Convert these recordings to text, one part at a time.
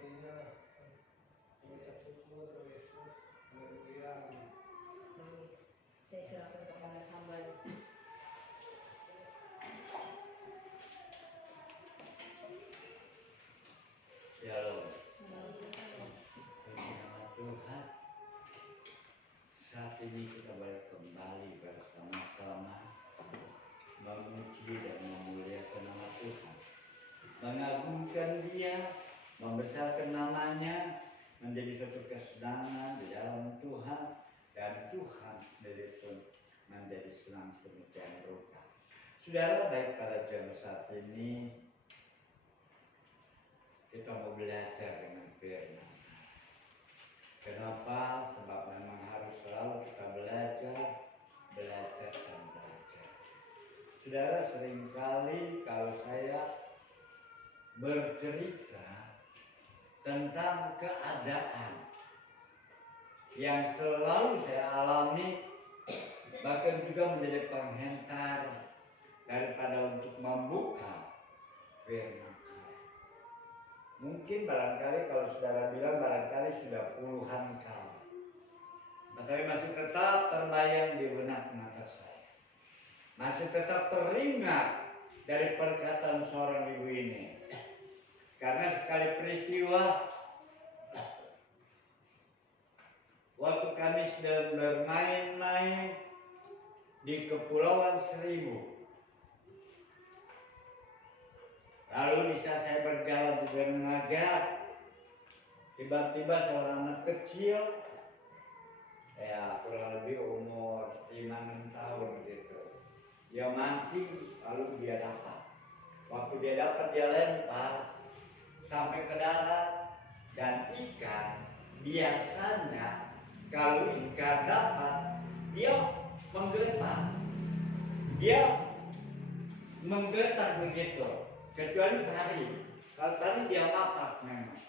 Saya serahkan kepada hamba. Shalom. Nama Tuhan. Saat ini kita boleh kembali bersama-sama memuji dan memuliakan nama Tuhan, mengagungkan Dia, membesarkan namanya, menjadi suatu kesenangan di dalam Tuhan, dan Tuhan sendiri pun menjadi senang sedemikian rupa. Saudara, baik pada jam saat ini kita mau belajar dengan firman. Kenapa? Sebab memang harus selalu kita belajar dan belajar. Saudara, seringkali kalau saya bercerita tentang keadaan yang selalu saya alami, bahkan juga menjadi penghentar daripada untuk membuka firman. Mungkin barangkali kalau saudara bilang barangkali sudah puluhan kali, tetapi masih tetap terbayang di benak mata saya. Masih tetap teringat dari perkataan seorang ibu ini. Karena sekali peristiwa waktu kami sedang bermain-main di Kepulauan Seribu. Lalu di saat saya berjalan di dermaga, tiba-tiba seorang anak kecil, ya kurang lebih umur 5-6 tahun gitu, dia mancing, lalu dia dapat. Waktu dia dapat, dia lempar sampai ke darat, dan ikan biasanya kalau ikan dapat, dia menggeletar begitu. Kecuali tadi, kalau tadi dia mapak memang.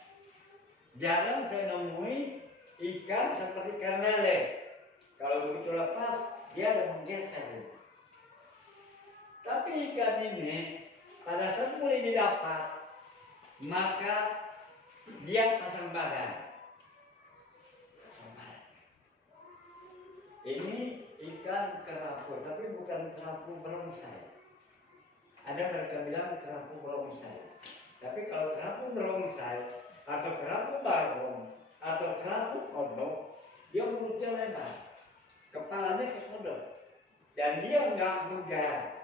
Jarang saya nemui ikan seperti ikan lele. Kalau begitu lepas, dia ada menggeser. Tapi ikan ini, pada saat mulai didapat, maka dia pasang badan. Ini ikan kerapu, tapi bukan kerapu berongsai. Ada mereka bilang kerapu berongsai. Tapi kalau kerapu berongsai atau kerapu barong atau kerapu kodok, dia mulutnya lebar, kepalanya ke kodok, dan dia nggak megah.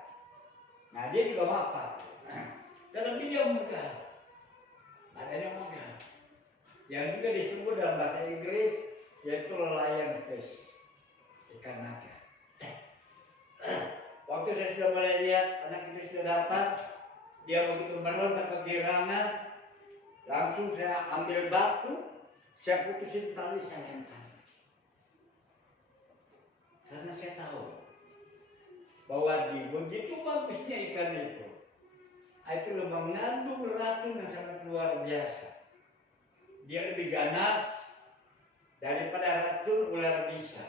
Nah, dia juga mapak. Tetapi dia megah, badannya megah. Yang juga disebut dalam bahasa Inggris yaitu lionfish, ikan naga. Waktu saya sudah mulai lihat anak itu sudah dapat, dia begitu meronta kegirangan, langsung saya ambil batu, saya putusin tali, saya lempar. Karena saya tahu bahwa begitu bagusnya ikan itu mengandung racun yang sangat luar biasa. Dia lebih ganas daripada racun ular bisa.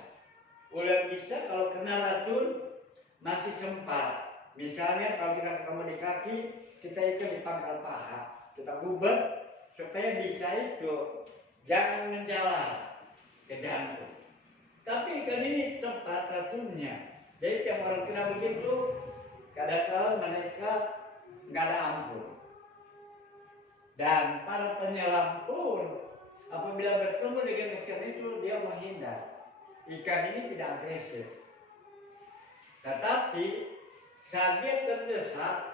Ular bisa kalau kena racun masih sempat. Misalnya kalau kita ketemu di kaki, kita ikat di pangkal paha, kita gubet supaya bisa itu jangan menjalar ke jantung. Tapi ikan ini cepat racunnya. Jadi tiap orang kena begitu, kadang-kadang mereka nggak ada ampun. Dan para penyelam pun apabila bertemu dengan ikan itu, dia menghindar. Ikan ini tidak agresif. Tetapi saat dia terdesak,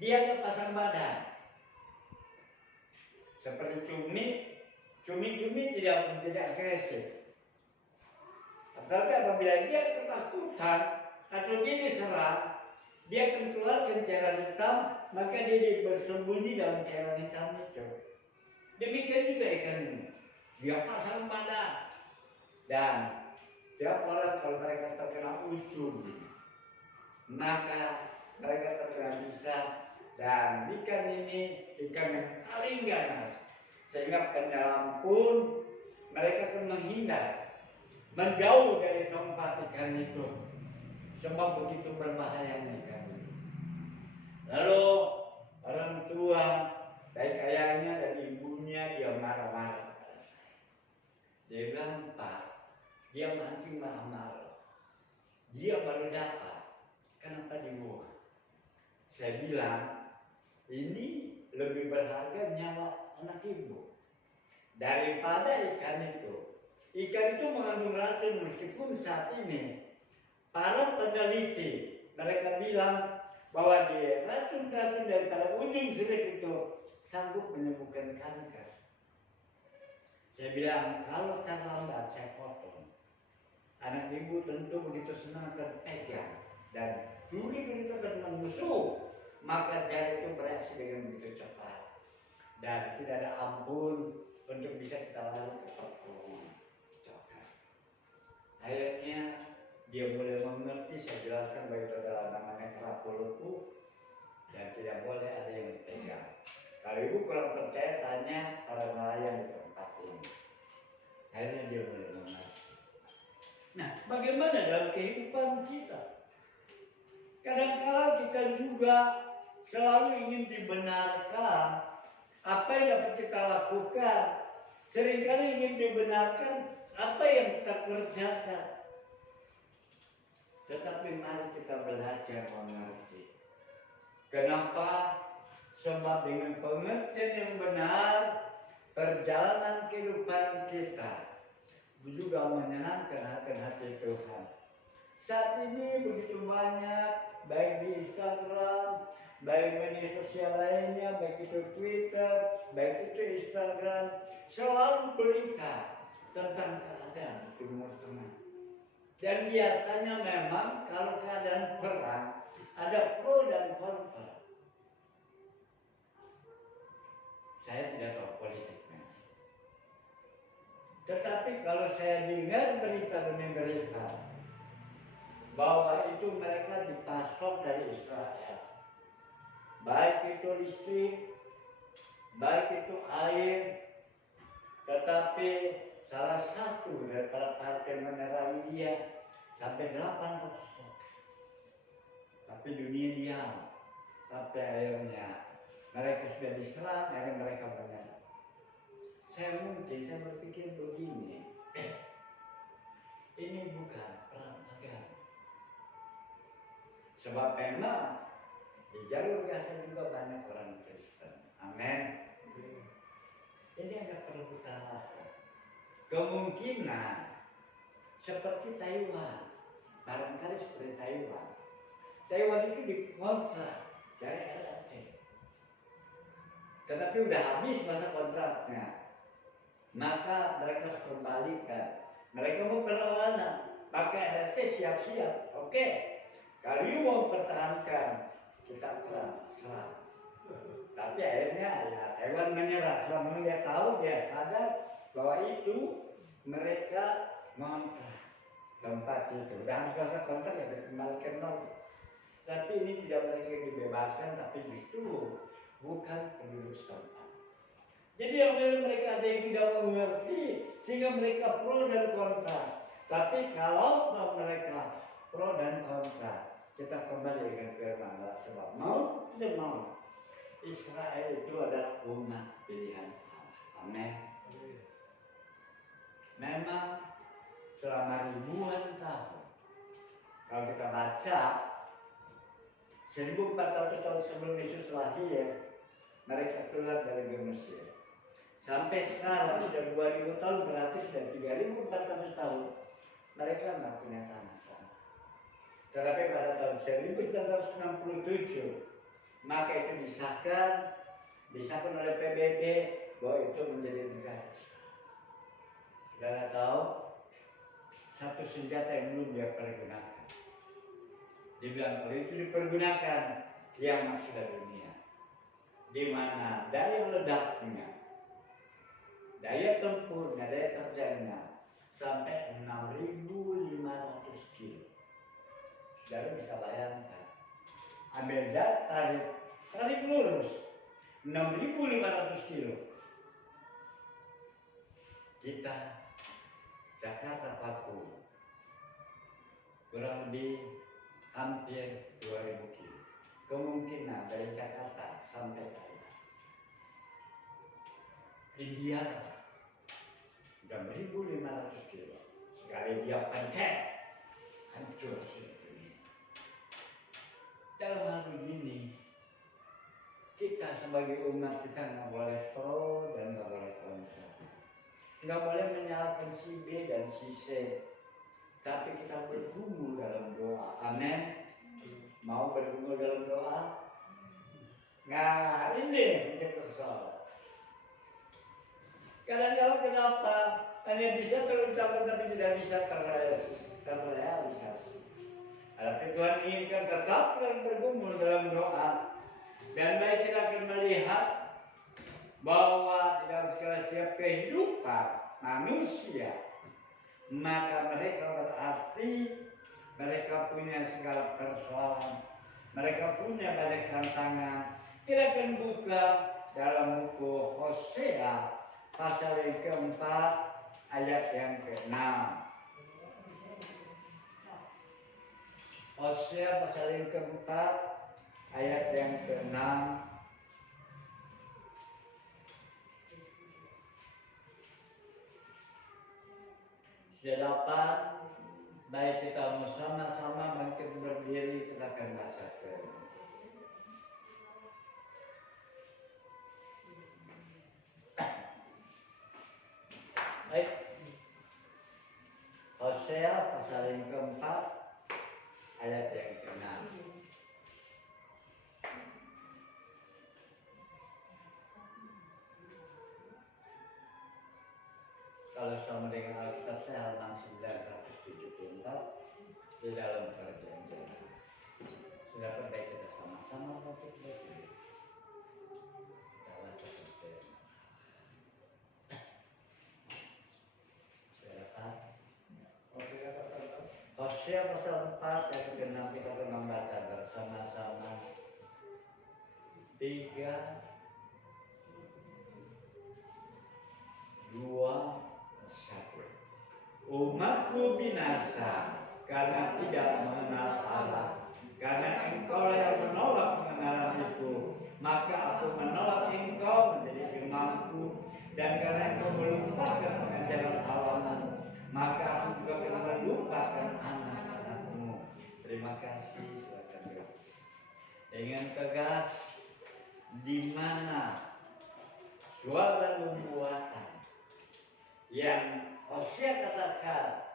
dia akan pasang badan. Seperti cumi tidak agresif. Tetapi apabila dia ketakutan atau dia diserang, dia akan keluarkan cairan hitam, maka dia bersembunyi dalam cairan hitam itu. Demikian juga ikan ini, dia pasang badan. Dan tiap orang kalau mereka terkena ucun, maka mereka terkena bisa. Dan ikan ini ikan yang paling ganas, sehingga penyelam pun mereka akan menghindar, menjauh dari tempat ikan itu, sebab begitu berbahayanya ikan itu. Lalu orang tua, baik ayahnya dan ibunya dia mancing marah-marah. Dia baru dapat, kenapa dibuang? Saya bilang, ini lebih berharga nyawa anak ibu daripada ikan itu. Ikan itu mengandung racun, meskipun saat ini para peneliti mereka bilang bahwa dia racun-racun daripada ujung sirip itu sanggup menyembuhkan kanker. Saya bilang, kalau terlambat saya potong. Anak ibu tentu begitu senang terpegang dan duri-duri itu akan menusuk, maka jari itu bereaksi dengan begitu cepat dan tidak ada ampun untuk bisa kita lari ke pertolongan dokter. Akhirnya dia mulai mengerti. Saya jelaskan bahwa itu adalah namanya kerapu lumpuh dan tidak boleh ada yang dipegang. Kalau ibu kurang percaya, tanya para nelayan di tempat ini. Akhirnya dia mulai mengerti. Nah, bagaimana dalam kehidupan kita? Kadang-kadang kita juga selalu ingin dibenarkan apa yang dapat kita lakukan. Seringkali ingin dibenarkan apa yang kita kerjakan. Tetapi mari kita belajar mengerti. Kenapa? Sebab dengan pengertian yang benar, perjalanan kehidupan kita juga menyenangkan hati Tuhan. Saat ini begitu banyak, baik di Instagram, baik media sosial lainnya, baik itu Twitter, baik itu Instagram, selalu berita tentang keadaan di Timur Tengah. Dan biasanya memang kalau keadaan perang, ada pro dan kontra. Saya tidak tahu politiknya. Tetapi kalau saya dengar berita demi berita bahwa itu mereka dipasok dari Israel, baik itu listrik, baik itu air, tetapi salah satu daripada partai menerangi dia sampai 800 ton. Tapi dunia diam. Tapi akhirnya mereka sudah diserang, akhirnya mereka menyerang. Saya berpikir begini, ini bukan perang agama. Sebab memang di jalur Gaza juga banyak orang Kristen. Amin. Ini ada perlu kita lakukan. Kemungkinan seperti Taiwan, barangkali seperti Taiwan. Taiwan itu dikontrak dari LRT. Tetapi udah habis masa kontraknya. Maka mereka harus kembalikan. Mereka mau perlawanan, maka RT siap-siap. Oke, kalau mau pertahankan, kita perang, serang. Tapi akhirnya ya Taiwan menyerah. Selama dia tahu, dia sadar bahwa itu mereka ngontrak tempat itu. Dan masa kontrak ya dikembalikan lagi. Tapi ini tidak mereka dibebaskan, tapi justru bukan penduduk setempat. Jadi yang mereka ada yang tidak mengerti, sehingga mereka pro dan kontra. Tapi kalau mereka pro dan kontra, kita kembali dengan firman Allah. Sebab mau tidak mau, Israel itu adalah umat pilihan Allah. Amin. Memang selama ribuan tahun, kalau kita baca 1400 tahun sebelum Yesus lahir, mereka keluar dari Mesir. Sampai sekarang sudah 2000 tahun, berarti sudah 3400 tahun. Mereka nggak punya tanah sana. Tetapi pada tahun 1967, maka itu disahkan oleh PBB bahwa itu menjadi negara Israel. Saudara tahu, satu senjata yang belum dia pergunakan. Dibilang kalau itu dipergunakan, kiamat sudah dunia. Di mana daya ledaknya, daya tempurnya, daya kerjanya sampai 6.500 kilo. Saudara bisa bayangkan, ambil tarik lurus 6.500 kilo. Kita Jakarta Papua kurang lebih hampir 2.000 kilo. Kemungkinan dari Jakarta sampai Thailand. India 6.500 kilo. Sekarang Mari dia pencet, hancur sedunia. Dalam hal begini, kita sebagai umat kita nggak boleh pro dan nggak boleh kontra. Nggak boleh menyalahkan si B dan si C. Tapi kita bergumul dalam doa. Amin. Mau bergumul dalam doa? Nah, ini yang persoalan. Kadang-kadang kenapa hanya bisa terucapkan tapi tidak bisa terrealisasi. Tapi Tuhan inginkan tetap bergumul dalam doa. Dan baik kita akan melihat bahwa di dalam segala setiap kehidupan manusia, maka mereka berarti mereka punya segala persoalan, mereka punya banyak tantangan. Kita akan buka dalam buku Hosea pasal yang keempat ayat yang ke-6. Hosea pasal yang keempat ayat yang ke-6. Sudah dapat? Baik, kita mau sama-sama bangkit berdiri, kita akan baca firman. Baik. Hosea pasal yang keempat ayat yang ke-6. Kalau sama dengan Alkitab saya halaman 974 di dalam perjanjian. Sudah perbaik kita sama-sama bangkit berdiri. Kita baca firman. Hosea pasal 4 ayat ke-6 kita akan membaca bersama-sama. 3, 2, 1. Umatku binasa karena tidak mengenal Allah. Karena engkau yang menolak pengenalan itu, maka aku menolak engkau menjadi imamku. Dan karena engkau melupakan pengajaran Allahmu, maka aku juga akan melupakan anak-anakmu. Terima kasih, silakan Bapak. Dengan tegas, di mana suara nubuatan yang Hosea katakan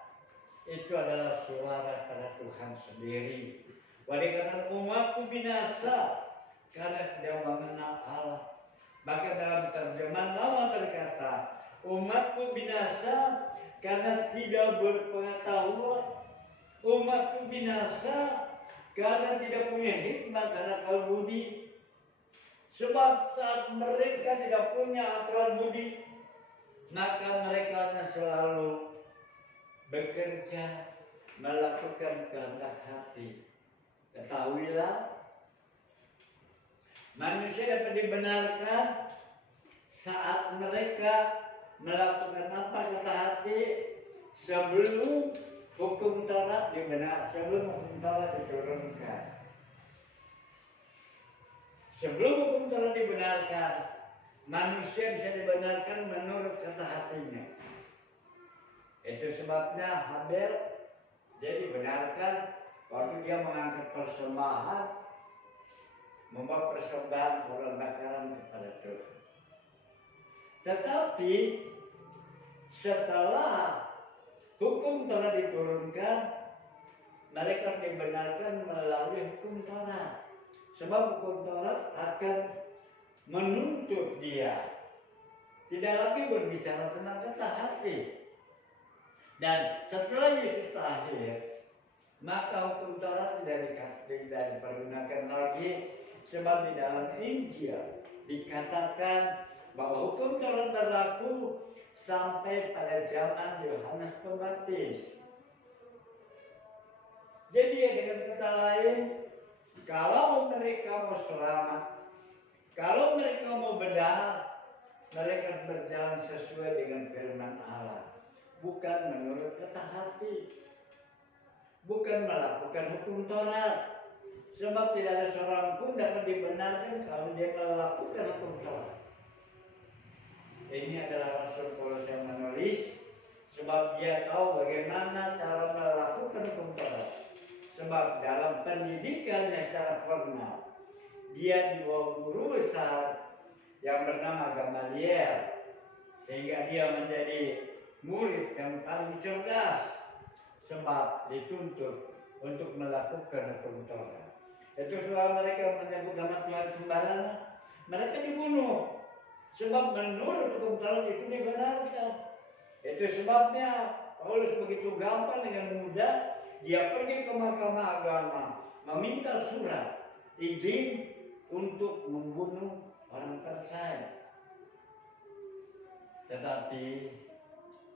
itu adalah suara pada Tuhan sendiri. Wadikatan umatku binasa karena tidak mengenal Allah. Bahkan dalam terjemahan lama berkata, umatku binasa karena tidak berpengetahuan. Umatku binasa karena tidak punya hikmat dan akal budi. Sebab saat mereka tidak punya akal budi, maka mereka selalu bekerja melakukan kehendak hati. Ketahuilah, manusia dapat dibenarkan saat mereka melakukan apa kata hati sebelum hukum Taurat sebelum hukum Taurat diturunkan. Sebelum hukum Taurat dibenarkan, manusia bisa dibenarkan menurut kata hatinya. Itu sebabnya Habel dia dibenarkan waktu dia mengangkat persembahan, membawa persembahan korban bakaran kepada Tuhan. Tetapi setelah hukum Taurat diturunkan, mereka dibenarkan melalui hukum Taurat. Sebab hukum Taurat akan menuntut dia tidak lagi berbicara tentang kata hati. Dan setelah Yesus lahir, maka hukum Taurat tidak dipergunakan lagi. Sebab di dalam Injil dikatakan bahwa hukum Taurat berlaku sampai pada zaman Yohanes Pembaptis. Jadi dengan kata lain, kalau mereka mau selamat, kalau mereka mau benar, mereka berjalan sesuai dengan firman Allah, bukan menurut kata hati, bukan melakukan hukum Taurat. Sebab tidak ada seorang pun dapat dibenarkan kalau dia melakukan hukum Taurat. Ini adalah Rasul Paulus yang menulis, sebab dia tahu bagaimana Sebab dalam pendidikannya secara formal, dia di bawah guru besar yang bernama Gamaliel, sehingga dia menjadi murid yang paling cerdas, sebab dituntut untuk melakukan hukum Taurat. Itu sebab mereka menyebut nama Tuhan sembarangan. Mereka dibunuh, sebab menurut hukum Taurat itu dibenarkan. Itu sebabnya Paulus begitu gampang dengan mudah dia pergi ke mahkamah agama, meminta surat izin untuk membunuh orang percaya. Tetapi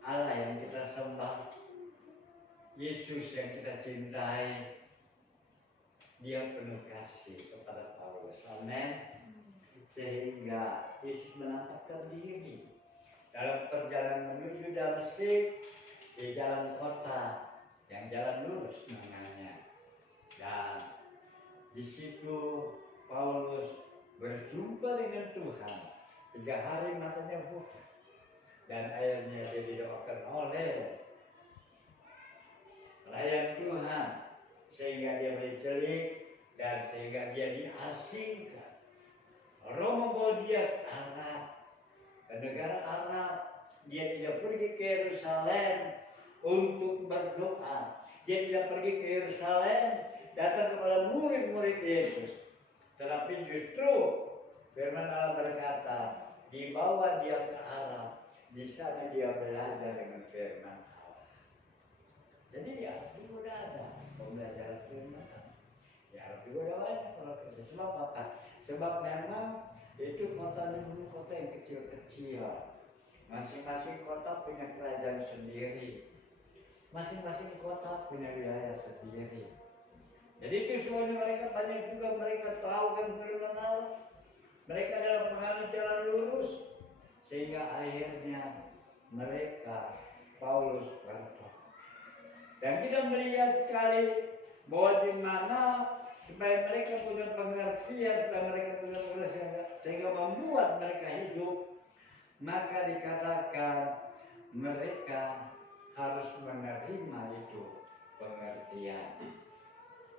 Allah yang kita sembah, Yesus yang kita cintai, dia penuh kasih kepada Paulus. Amin. Sehingga Yesus menampakkan diri dalam perjalanan menuju Damsyik, di jalan kota yang jalan lurus namanya. Dan di situ Paulus berjumpa dengan Tuhan. 3 hari matanya buta. Dan akhirnya dia didoakan oleh pelayan Tuhan, sehingga dia mencelik dan sehingga dia diasingkan. Roma membawa dia ke Arab, ke negara Arab. Dia tidak pergi ke Yerusalem untuk berdoa. Dia tidak pergi ke Yerusalem datang kepada murid-murid Yesus. Tetapi justru firman Allah berkata, dibawa dia ke Arab. Di sana dia belajar dengan firman Allah. Jadi di Arab juga ada pembelajaran firman Allah. Di Arab juga ada banyak orang kerja. Sebab apa? Sebab memang itu kota ini kota yang kecil-kecil. Masing-masing kota punya kerajaan sendiri. Masing-masing kota punya wilayah sendiri. Jadi itu semuanya mereka banyak juga mereka tahu kan firman Allah. Mereka dalam penganut jalan lurus. Sehingga akhirnya mereka Paulus bertobat. Dan kita melihat sekali bahwa di mana supaya mereka punya pengertian, supaya mereka punya pengertian, sehingga membuat mereka hidup, maka dikatakan mereka harus menerima itu pengertian.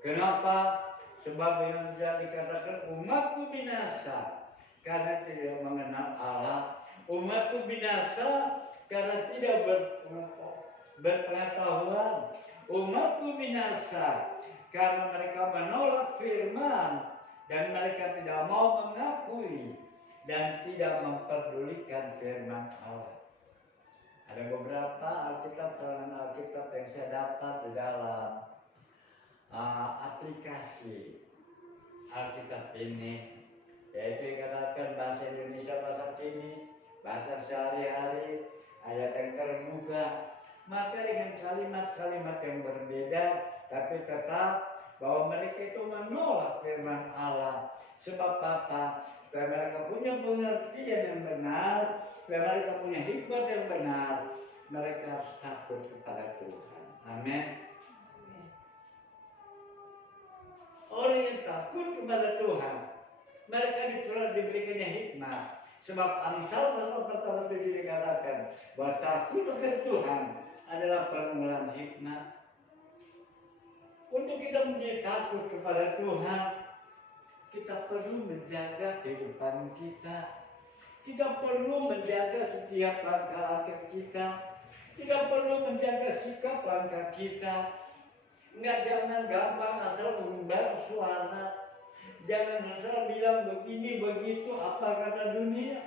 Kenapa? Sebab yang sudah dikatakan umatku binasa karena tidak mengenal Allah. Umatku binasa karena tidak berpengetahuan. Umatku binasa karena mereka menolak firman dan mereka tidak mau mengakui dan tidak memperdulikan firman Allah. Ada beberapa Alkitab yang saya dapat di dalam aplikasi Alkitab ini, yaitu dikatakan bahasa Indonesia, bahasa kini, bahasa sehari-hari, ayat yang termuka. Maka dengan kalimat-kalimat yang berbeda, tapi tetap bahwa mereka itu menolak firman Allah. Sebab apa? Supaya mereka punya pengertian yang benar, supaya mereka punya hikmat yang benar, mereka harus takut kepada Tuhan. Amin. Orang yang takut kepada Tuhan, mereka diberikannya hikmat. Sebab Amsal pasal pertama 7 dikatakan bahwa takut akan Tuhan adalah permulaan hikmat. Untuk kita menjadi takut kepada Tuhan, kita perlu menjaga kehidupan kita. Kita perlu menjaga setiap langkah-langkah kita. Kita perlu menjaga sikap langkah kita. Jangan gampang asal mengumbar suara. Jangan asal bilang begini begitu apa kata dunia.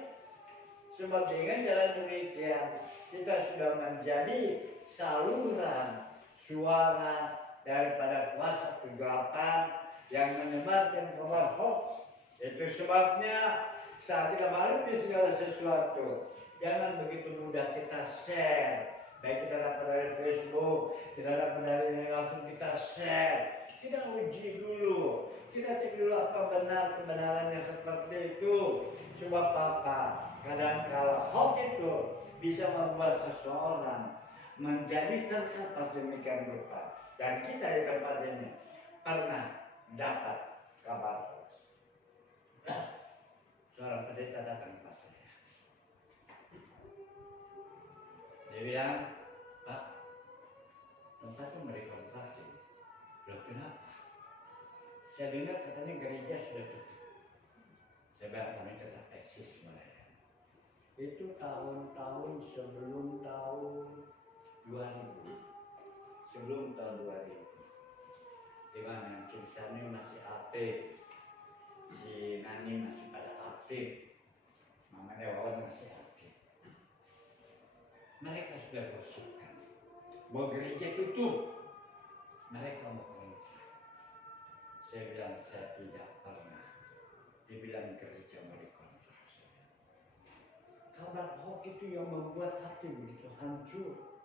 Sebab dengan jalan demikian kita sudah menjadi saluran suara daripada kuasa kegelapan yang menyebarkan kabar hoax. Itu sebabnya saat kita menghadapi segala sesuatu, jangan begitu mudah kita share. Baik kita dapat dari Facebook, kita dapat dari langsung kita share. Kita uji dulu, kita cek dulu apa benar kebenarannya seperti itu. Sebab apa? Kadang-kala hoax itu bisa membuat seseorang menjadi terlepas demikian rupa. Dan kita di tempat ini pernah dapat kabar hoax. Seorang pendeta datang pas saya. Dia bilang, Pak, tempat itu mereka kontrakin. Loh kenapa? Saya dengar katanya gereja sudah tutup. Sebab kami tetap eksis melayani. Itu tahun-tahun sebelum tahun 2000. Sebelum tahun 2000. Di mana Cinsani masih aktif. Si Nani masih pada aktif. Mama Dewan masih aktif. Mereka sudah berusaha mau gereja tutup. Mereka mau gereja. Saya bilang saya tidak pernah. Dibilang gereja mau dikontrak. Kabar hoax itu yang membuat hati begitu hancur.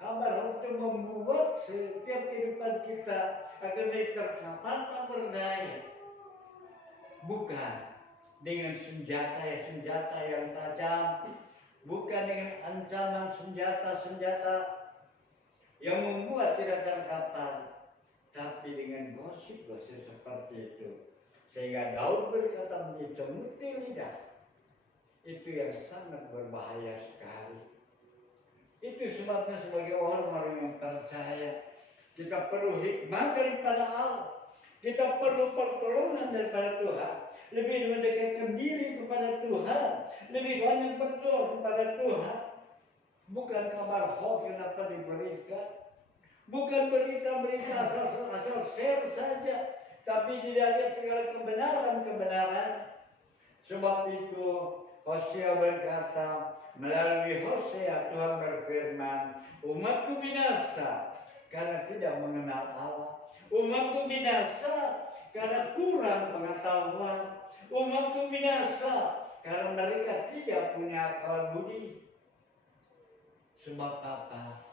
Kabar hoax itu membuat setiap kehidupan kita akan terkapar tak berdaya. Bukan dengan senjata yang tajam, bukan dengan ancaman senjata yang membuat tidak terkapar, tapi dengan gosip-gosip seperti itu. Sehingga Daud berkata menjadi cemuti lidah. Itu yang sangat berbahaya sekali. Itu sebabnya sebagai orang-orang yang percaya, kita perlu hikmah daripada Allah. Kita perlu pertolongan daripada Tuhan. Lebih mendekatkan diri kepada Tuhan. Lebih banyak berdoa kepada Tuhan. Bukan kabar hoax yang dapat diberikan. Bukan berita-berita asal share saja. Tapi tidak ada segala kebenaran. Sebab itu Hosea berkata, melalui Hosea Tuhan berfirman, umatku binasa karena tidak mengenal Allah. Umatku binasa karena kurang pengetahuan. Umatku binasa karena mereka tidak punya akal budi. Sebab apa?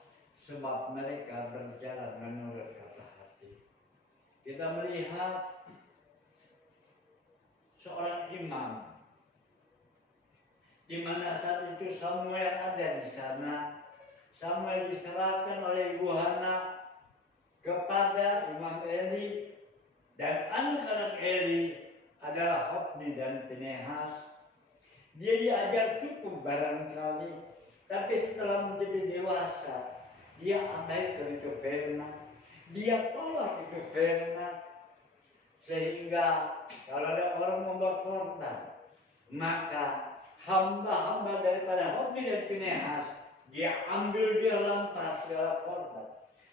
Sebab mereka berjalan menurut kata hati. Kita melihat seorang imam, di mana saat itu Samuel ada di sana. Samuel diserahkan oleh ibu Hana kepada Imam Eli, dan anak-anak Eli adalah Hofni dan Pinehas. Dia diajar cukup barangkali, tapi setelah menjadi dewasa, dia abaikan itu firman. Dia tolak itu firman. Sehingga kalau ada orang membawa korban, maka hamba-hamba daripada Hofni dan Pinehas, dia ambil, dia lampas segala korban.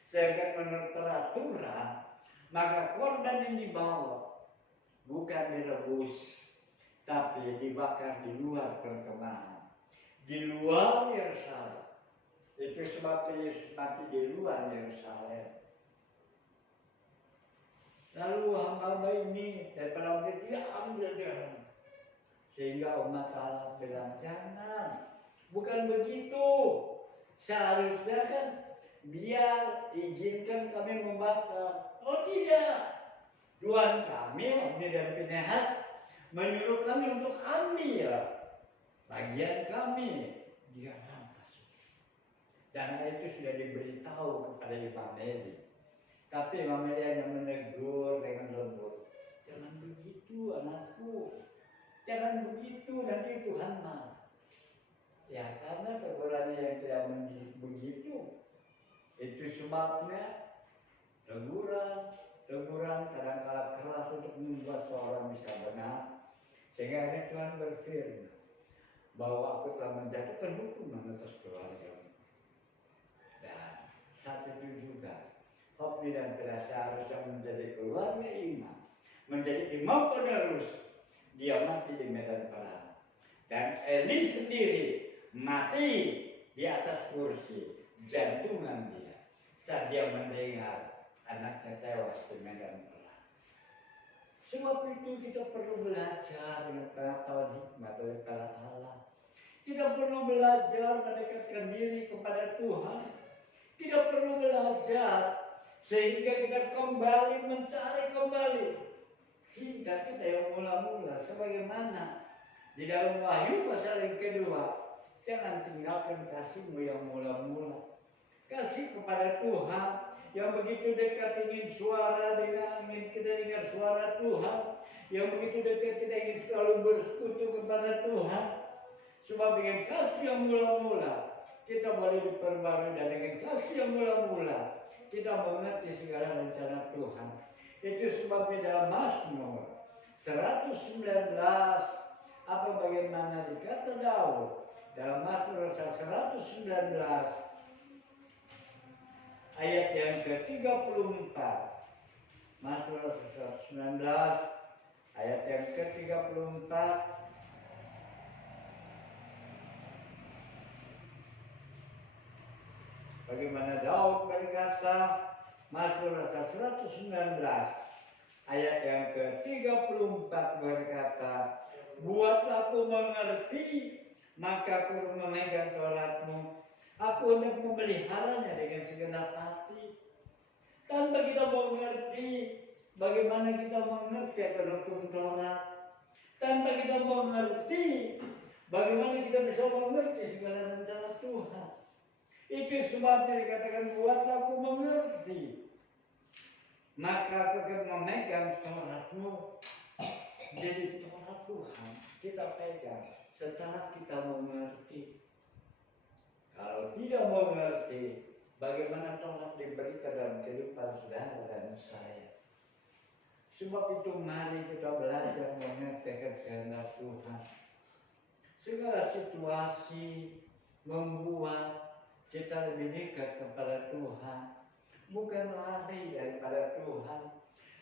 Sehingga menurut peraturan, maka korban yang dibawa bukan direbus, tapi dibakar di luar perkemahan, di luar Yerusalem. Itu sebabnya Yesus mati di luar Yerusalem. Lalu hamba-hamba ini daripada mereka dia ambil darah. Sehingga umat Allah bilang, jangan, bukan begitu. Seharusnya kan biar izinkan kami membakar. Oh tidak, Tuhan kami, Hofni dan Pinehas, menyuruh kami untuk ambil bagian kami. Dia rampas. Dan itu sudah diberitahu kepada Imam Eli. Tapi Imam Eli hanya menegur dengan lembut. Jangan begitu anakku. Jangan begitu, nanti Tuhan marah. Ya karena tegurannya yang tidak begitu. Itu sebabnya teguran kadang-kala keras untuk membuat seorang bisa benar. Sehingga akhirnya Tuhan berfirman bahwa aku telah menjatuhkan hukuman atas keluarga. Dan saat itu juga Hofni dan Pinehas seharusnya menjadi keluarga imam, menjadi imam penerus. Dia mati di medan perang. Dan Eli sendiri mati di atas kursi, jantungan dia, saat dia mendengar anaknya tewas di medan perang. Sebab itu kita perlu belajar dengan pengetahuan hikmat daripada Allah. Kita perlu belajar mendekatkan diri kepada Tuhan. Kita perlu belajar sehingga kita kembali mencari cinta kita yang mula-mula. Sebagaimana di dalam Wahyu pasal yang kedua, jangan tinggalkan kasihmu yang mula-mula. Kasih kepada Tuhan yang begitu dekat, ingin kita dengar suara Tuhan, yang begitu dekat kita ingin selalu bersekutu kepada Tuhan. Sebab dengan kasih yang mula-mula kita boleh diperbarui, dan dengan kasih yang mula-mula kita mengerti segala rencana Tuhan. Itu sebabnya dalam Mazmur 119, apa bagaimana dikata Daud dalam Mazmur 119 ayat yang ke-34. Mazmur 119 ayat yang ke-34. Bagaimana Daud berkata, Mazmur 119 ayat yang ke-34 berkata, buatlah aku mengerti, maka aku memegang Taurat-Mu. Aku hendak memeliharanya dengan segenap hati. Tanpa kita mengerti, bagaimana kita mengerti akan hukum Taurat? Tanpa kita mengerti, bagaimana kita bisa mengerti segala rencana Tuhan? Itu sebabnya dikatakan buatlah aku mengerti, maka aku akan memegang Taurat-Mu. Jadi Taurat Tuhan kita pegang setelah kita mengerti. Kalau tidak mengerti, bagaimana Taurat diberikan dalam kehidupan saudara dan saya? Sebab itu mari kita belajar mengerti kehendak Tuhan. Segala situasi membuat kita lebih dekat kepada Tuhan, bukan lari daripada Tuhan.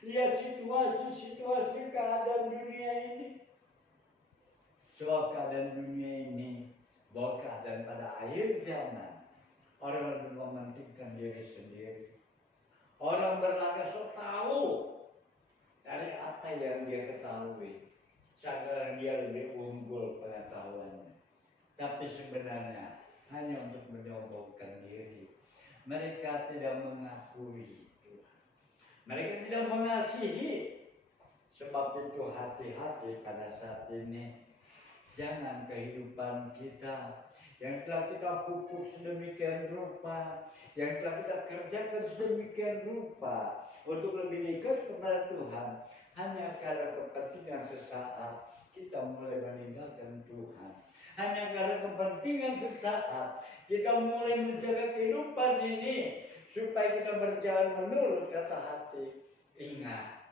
Lihat situasi keadaan dunia ini. Sebab keadaan dunia ini bahwa keadaan pada akhir zaman, orang lebih mementingkan diri sendiri. Orang berlagak so tahu dari apa yang dia ketahui. Sekarang dia lebih unggul pengetahuannya. Tapi sebenarnya hanya untuk menyombongkan diri. Mereka tidak mengakui Tuhan. Mereka tidak mengasihi. Sebab itu hati-hati pada saat ini. Jangan kehidupan kita yang telah kita pupuk sedemikian rupa, yang telah kita kerjakan sedemikian rupa untuk lebih dekat kepada Tuhan, hanya karena kepentingan sesaat kita mulai meninggalkan Tuhan. Hanya karena kepentingan sesaat kita mulai menjaga kehidupan ini supaya kita berjalan menurut kata hati. Ingat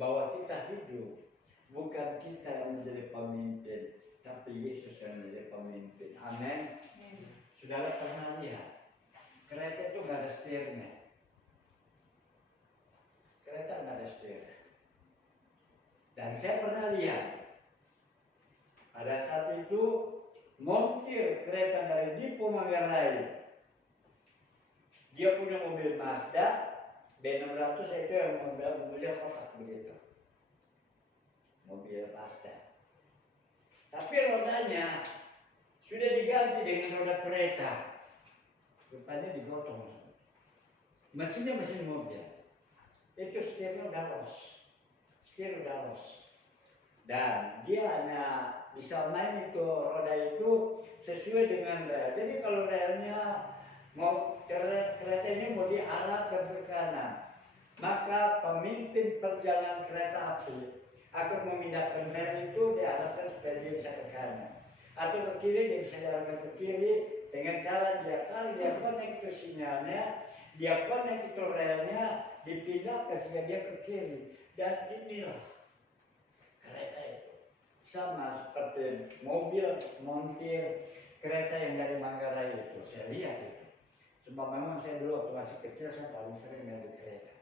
bahwa kita hidup bukan kita yang menjadi pemimpin, tapi Yesus yang menjadi pemimpin. Amin. Saudara pernah lihat kereta itu nggak ada setirnya. Kereta nggak ada setir. Dan saya pernah lihat pada saat itu montir kereta dari Dipo Manggarai. Dia punya mobil Mazda B600, itu yang mobilnya kotak begitu. Mobil Mazda. Tapi rodanya sudah diganti dengan roda kereta. Depannya digotong. Mesinnya mesin mobil. Itu setirnya udah los. Setir udah los. Dan dia hanya bisa main itu roda itu sesuai dengan rel. Jadi kalau relnya mau kereta ini mau diarahkan ke kanan, maka pemimpin perjalanan kereta api akan memindahkan rel itu diarahkan supaya dia bisa ke kanan. Atau ke kiri dia bisa jalankan ke kiri dengan cara dia tarik, dia connect itu sinyalnya, dia connect itu relnya, dipindahkan sehingga dia ke kiri. Dan inilah kereta itu sama seperti mobil montir kereta yang dari Manggarai itu. Saya lihat itu. Sebab memang saya dulu waktu masih kecil saya paling sering naik kereta.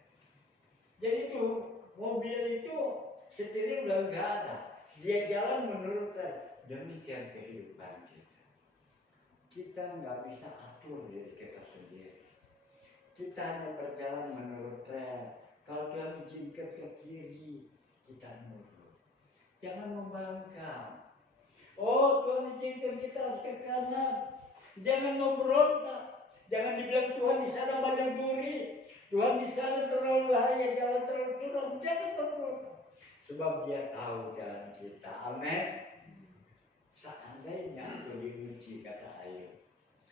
Jadi itu mobil itu setirnya udah nggak ada. Dia jalan menurut demikian kehidupan kita. Kita nggak bisa atur diri kita sendiri. Kita hanya berjalan menurut rel. Kalau Tuhan izinkan ke kiri, kita nurut. Jangan membangkang. Oh, Tuhan izinkan kita harus ke kanan. Jangan memberontak. Jangan dibilang Tuhan di sana banyak duri. Tuhan di sana terlalu bahaya, jalan terlalu curam. Jangan memberontak. Sebab dia tahu jalan kita. Amin. Seandainya aku diuji, kata Ayub,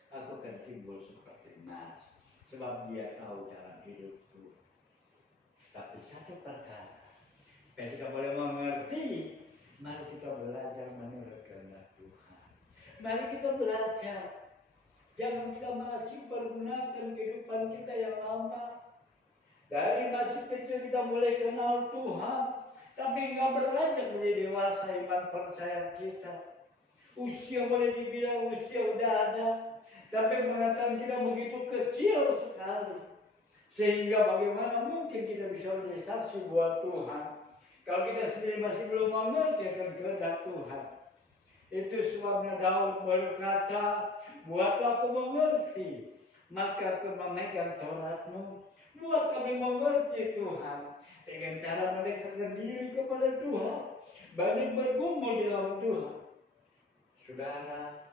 aku akan timbul seperti emas. Sebab dia tahu jalan hidupku. Tapi satu perkara, supaya kita boleh mengerti, mari kita belajar menurut kehendak Tuhan. Mari kita belajar. Jangan kita masih pergunakan kehidupan kita yang lama. Dari masih kecil kita mulai kenal Tuhan, tapi nggak beranjak menjadi dewasa iman percaya kita. Usia boleh dibilang usia udah ada, tapi pengetahuan kita begitu kecil sekali. Sehingga bagaimana mungkin kita bisa menjadi saksi buat Tuhan kalau kita sendiri masih belum mengerti akan kehendak Tuhan. Itu sebabnya Daud berkata, buatlah aku mengerti, maka aku memegang Tauratmu. Buat kami mengerti Tuhan dengan cara mendekatkan diri kepada Tuhan, banyak bergumul di dalam Tuhan. Saudara,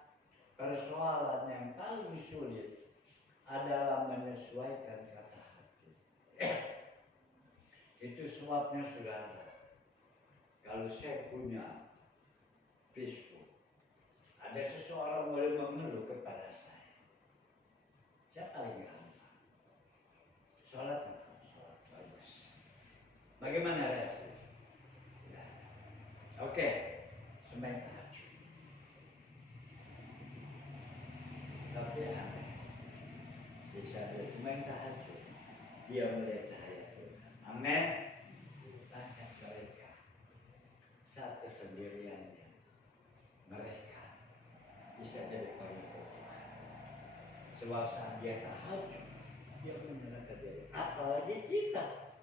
persoalan yang paling sulit adalah menyesuaikan kata hati. Itu sebabnya saudara, kalau saya punya Facebook, ada seseorang boleh mengeluh kepada saya paling gampang. Sholat bagus. Bagaimana reaksi? Ya. Oke, sembahyang tahajud. Tapi aneh, bisa dia sembahyang tahajud, dia melihat cahaya Tuhan. Amin. Banyak mereka saat kesendiriannya, mereka bisa jadi pengikut Tuhan. Sebab saat dia tahajud, dia menyerahkan diri. Apalagi kita,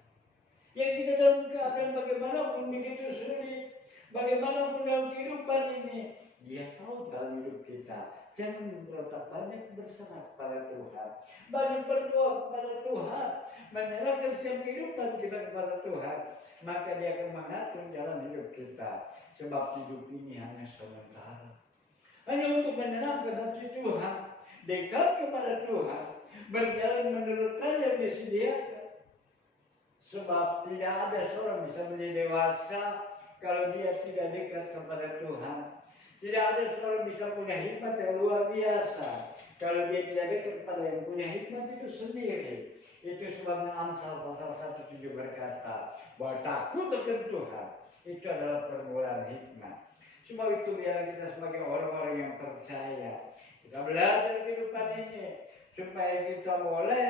yang kita dalam keadaan bagaimanapun begitu sulit, bagaimanapun dalam kehidupan ini, dia tahu dalam hidup kita. Jangan memberontak, banyak berserah kepada Tuhan, banyak berdoa kepada Tuhan, menyerahkan setiap kehidupan kita kepada Tuhan, maka dia akan mengatur jalan hidup kita. Sebab hidup ini hanya sementara, hanya untuk menyenangkan hati Tuhan, dekat kepada Tuhan, berjalan menurut tanda yang disediakan. Sebab tidak ada seorang bisa menjadi dewasa kalau dia tidak dekat kepada Tuhan. Tidak ada seorang bisa punya hikmat yang luar biasa kalau dia tidak dekat kepada yang punya hikmat itu sendiri. Itu sebabnya Amsal pasal 1:7 berkata bahwa takut akan Tuhan itu adalah permulaan hikmat. Sebab itu biar kita sebagai orang-orang yang percaya, kita belajar kehidupan ini supaya kita boleh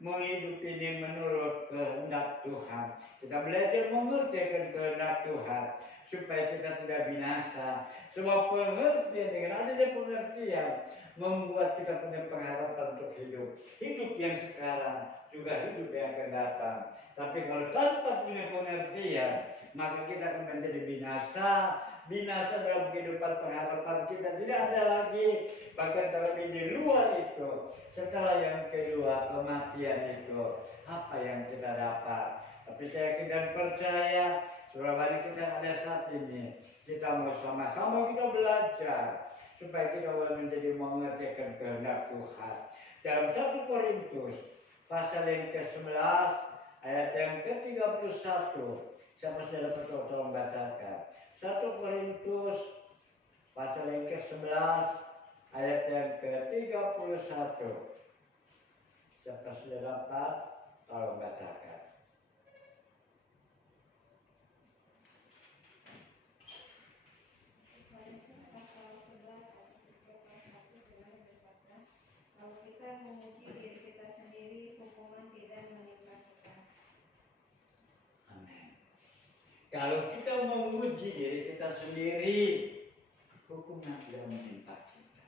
menghidup ini menurut kehendak Tuhan. Kita belajar mengerti akan kehendak Tuhan supaya kita tidak binasa. Sebab pengertian, dengan adanya pengertian, membuat kita punya pengharapan untuk hidup. Hidup yang sekarang juga hidup yang akan datang. Tapi kalau tanpa punya pengertian, maka kita akan menjadi binasa. Binasa dalam kehidupan pengharapan kita tidak ada lagi. Bahkan terlebih di luar itu, setelah yang kedua, kematian itu, apa yang kita dapat. Tapi saya yakin dan percaya, Surabaya kita ada saat ini, kita mau sama-sama kita belajar supaya kita boleh menjadi mengerti akan kehendak Tuhan. Dalam 1 Korintus pasal yang ke-11 ayat yang ke-31, siapa sudah dapat tolong bacakan. 1 Korintus pasal yang ke-11 ayat yang ke-31. Siapa sudah dapat tolong bacakan. Kalau kita memuji diri kita sendiri, hukuman tidak menimpa kita. Amin. Kalau kita memuji diri kita sendiri, hukuman tidak menimpa kita.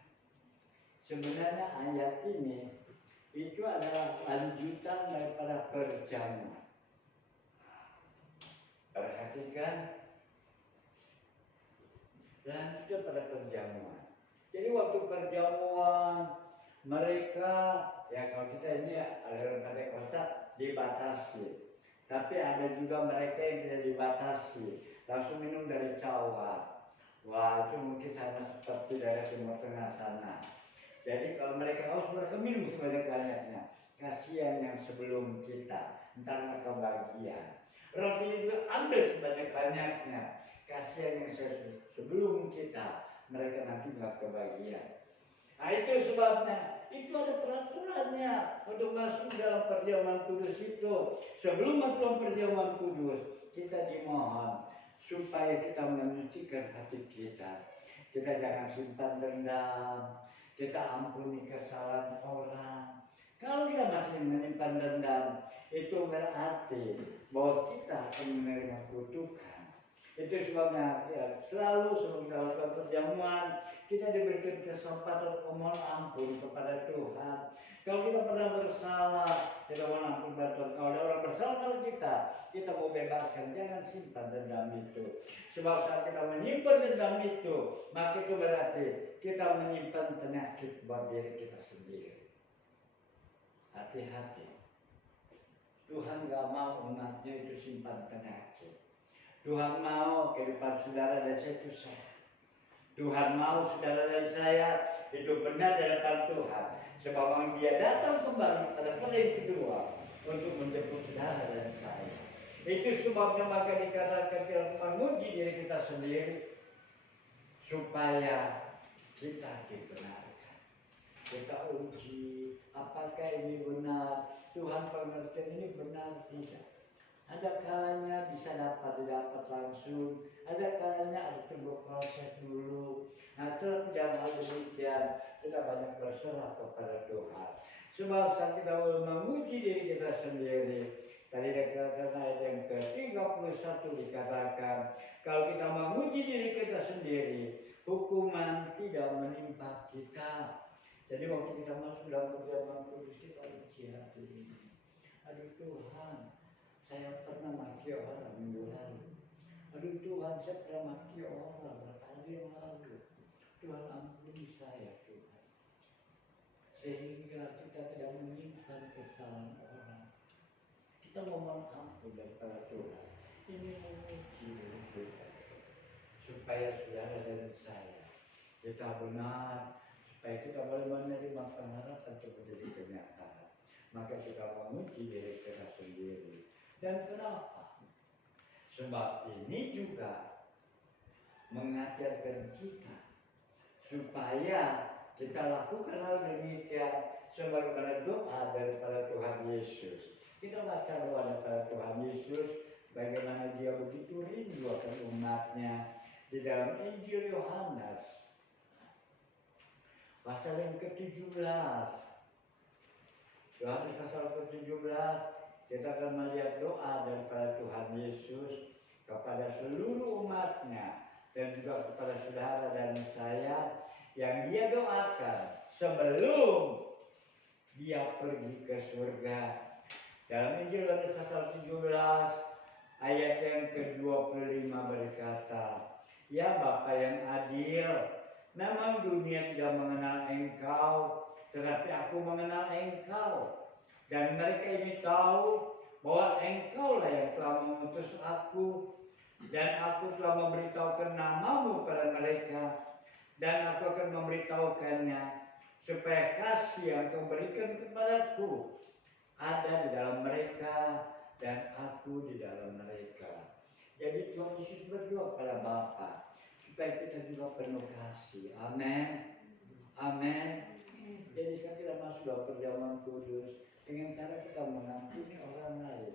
Sebenarnya ayat ini itu adalah lanjutan daripada perjamuan. Perhatikan, lanjutan pada perjamuan. Jadi waktu perjamuan mereka, ya kalau kita ini aliran Pentekosta dibatasi, tapi ada juga mereka yang tidak dibatasi, langsung minum dari cawan. Wah, itu mungkin sama seperti daerah Timur Tengah sana. Jadi kalau mereka haus, mereka minum sebanyak-banyaknya. Kasihan yang sebelum kita, entar mereka bagian. Roti juga ambil sebanyak-banyaknya. Kasihan yang sebelum kita, mereka nanti nggak kebagian. Nah itu sebabnya, itu ada peraturannya untuk masuk dalam perjamuan kudus itu. Sebelum masuk dalam perjamuan kudus, kita dimohon supaya kita menyucikan hati kita. Kita jangan simpan dendam, kita ampuni kesalahan orang. Kalau kita masih menyimpan dendam, itu berarti bahwa kita akan menerima kutukan. Itu sebabnya ya, selalu sebelum kita lakukan perjamuan, kita diberikan kesempatan memohon ampun kepada Tuhan. Kalau kita pernah bersalah, kita mohon ampun kepada Tuhan. Kalau ada orang bersalah pada kita mau bebaskan, jangan simpan dendam itu. Sebab saat kita menyimpan dendam itu, maka itu berarti kita menyimpan penyakit buat diri kita sendiri. Hati-hati. Tuhan gak mau umatnya itu simpan penyakit. Tuhan mau kehidupan saudara dan saya itu sehat. Tuhan mau saudara dan saya itu benar di hadapan Tuhan. Sebab dia datang kembali pada kali yang kedua untuk menjemput saudara dan saya. Itu sebabnya maka dikatakan kita menguji diri kita sendiri supaya kita dibenarkan. Kita uji apakah ini benar, Tuhan pengertian ini benar tidak. Ada kalanya bisa didapat langsung, ada kalanya ada tunggu proses dulu. Nah, terlebih dalam hal demikian kita banyak berserah kepada Tuhan. Sebab saat kita menguji diri kita sendiri, tadi dikatakan ayat yang ke-31 dikatakan, kalau kita menguji diri kita sendiri, hukuman tidak menimpa kita. Jadi waktu kita masuk dalam perjamuan kudus kita uji hati ini. Aduh Tuhan, saya pernah maki orang minggu lalu. Aduh Tuhan, saya pernah maki orang berapa hari yang lalu. Tuhan ampuni saya Tuhan. Sehingga kita tidak menyimpan kesalahan orang. Kita mohon ampun daripada Tuhan. Ini menguji diri kita. Supaya saudara dan saya kita benar, supaya kita boleh menerima pengharapan untuk menjadi kenyataan. Maka kita menguji diri kita sendiri. Dan kenapa? Sebab ini juga mengajarkan kita supaya kita lakukan hal demikian sebagaimana doa daripada Tuhan Yesus. Kita baca doa daripada Tuhan Yesus, bagaimana dia begitu rindu akan umatnya di dalam Injil Yohanes pasal yang ke-17. Yohanes pasal ke-17, kita akan melihat doa daripada Tuhan Yesus kepada seluruh umatnya dan juga kepada saudara dan saya yang dia doakan sebelum dia pergi ke surga. Dalam Injil Yohanes pasal 17 ayat yang ke-25 berkata, "Ya Bapa yang adil, memang dunia tidak mengenal Engkau, tetapi aku mengenal Engkau. Dan mereka ini tahu bahwa Engkaulah yang telah mengutus aku, dan aku telah memberitahukan namamu pada mereka, dan aku akan memberitahukannya, supaya kasih yang Kau berikan kepadaku ada di dalam mereka, dan aku di dalam mereka." Jadi Tuhan Yesus berdoa kepada Bapa supaya kita juga penuh kasih. Amin. Amin. Jadi saat kita masuk dalam perjamuan kudus, dengan cara kita mengampuni orang lain,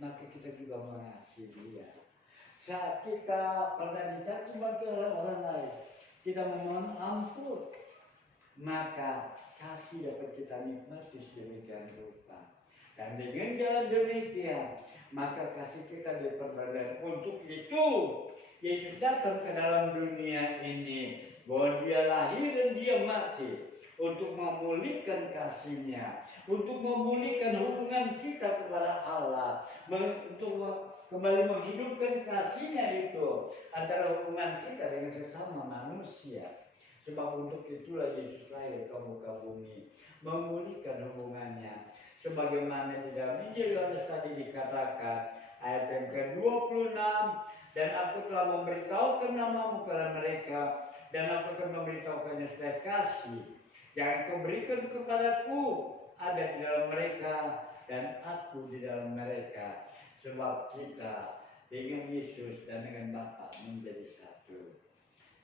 maka kita juga mengasihi dia. Saat kita pernah dicaci maki oleh orang lain, kita memohon ampun, maka kasih dapat kita nikmati sedemikian rupa. Dan dengan jalan demikian, maka kasih kita diperbarui. Untuk itu Yesus datang ke dalam dunia ini, bahwa dia lahir dan dia mati untuk memulihkan kasihnya, untuk memulihkan hubungan kita kepada Allah, untuk kembali menghidupkan kasihnya itu antara hubungan kita dengan sesama manusia. Sebab untuk itulah Yesus lahir ke muka bumi, memulihkan hubungannya. Sebagaimana di dalam Injil Yohanes tadi dikatakan ayat yang ke-26, "Dan aku telah memberitahukan namamu kepada mereka, dan aku akan memberitahukannya supaya kasih yang Kau berikan kepadaku ada di dalam mereka, dan aku di dalam mereka." Sebab kita dengan Yesus dan dengan Bapa menjadi satu.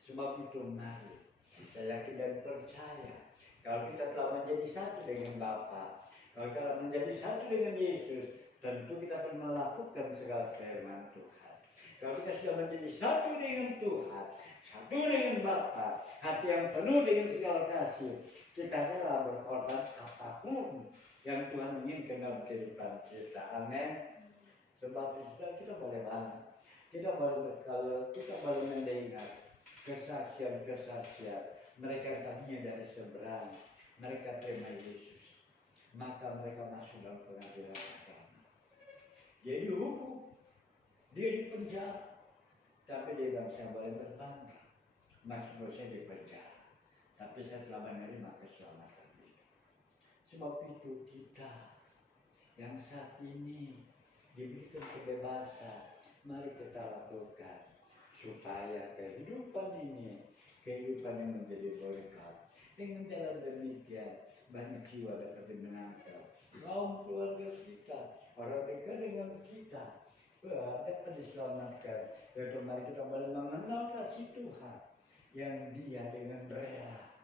Sebab itu mari saya yakin dan percaya kalau kita telah menjadi satu dengan Bapa, kalau kita telah menjadi satu dengan Yesus, tentu kita akan melakukan segala firman Tuhan. Kalau kita sudah menjadi satu dengan Tuhan, satu dengan Bapa, hati yang penuh dengan segala kasih, kita rela berkorban apapun yang Tuhan inginkan dalam kehidupan kita. Amin. Sebab itu kita boleh bantu. Kita boleh mendengar kesaksian-kesaksian mereka tadinya dari seberang, mereka terima Yesus, maka mereka masuk dalam pengadilan agama. Dia dihukum, dia dipenjara, tapi dia bilang saya boleh berbangga, meskipun saya dipenjara, tapi saya telah menerima keselamatan itu. Sebab itu kita yang saat ini diberikan kebebasan, mari kita lakukan supaya kehidupan ini, kehidupan yang menjadi berkat. Dengan cara demikian banyak jiwa dapat dimenangkan, kaum keluarga kita, orang dekat dengan kita dapat diselamatkan. Yaitu mari kita boleh mengenal kasih Tuhan yang Dia dengan rela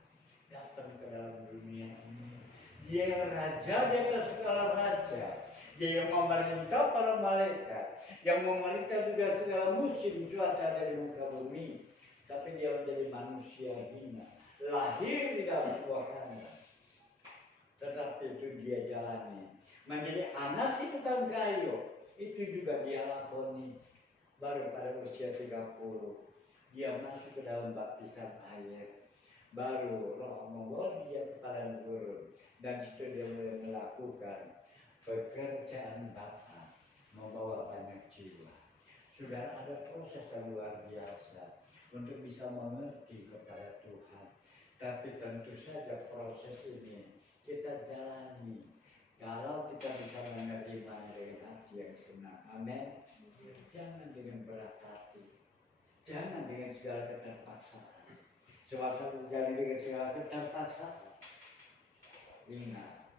datang ke dalam dunia ini. Dia yang raja di atas segala raja, dia yang memerintah para malaikat, yang memerintah juga segala musim cuaca dari muka bumi. Tapi dia menjadi manusia hina, lahir di dalam sebuah kandang, tetapi itu dia jalani. Menjadi anak si tukang kayu, itu juga dia lakoni. Baru pada usia 30, dia masuk ke dalam baptisan air. Baru Roh membawa dia ke padang gurun, dan situ dia mulai melakukan pekerjaan Bapa, membawa banyak jiwa. Sudah ada proses yang luar biasa untuk bisa mengerti kepada Tuhan. Tapi tentu saja proses ini kita jalani kalau kita bisa menerima dengan hati yang senang. Amin. Jangan dengan berat hati, jangan dengan segala keterpaksaan. Sebab terjadi dengan segala keterpaksaan. Ingat,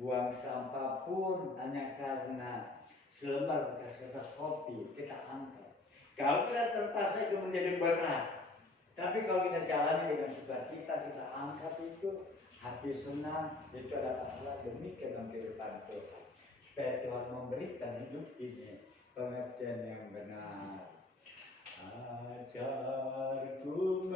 buang sampah pun hanya karena selembar bekas kertas kopi kita angkat. Kalau kita terpaksa itu menjadi berat, tapi kalau kita jalani dengan sukacita, kita angkat itu, hati senang, itu adalah pahala demikian dalam kehidupan Tuhan. Supaya Tuhan memberikan hidup ini pengertian yang benar. Ajarku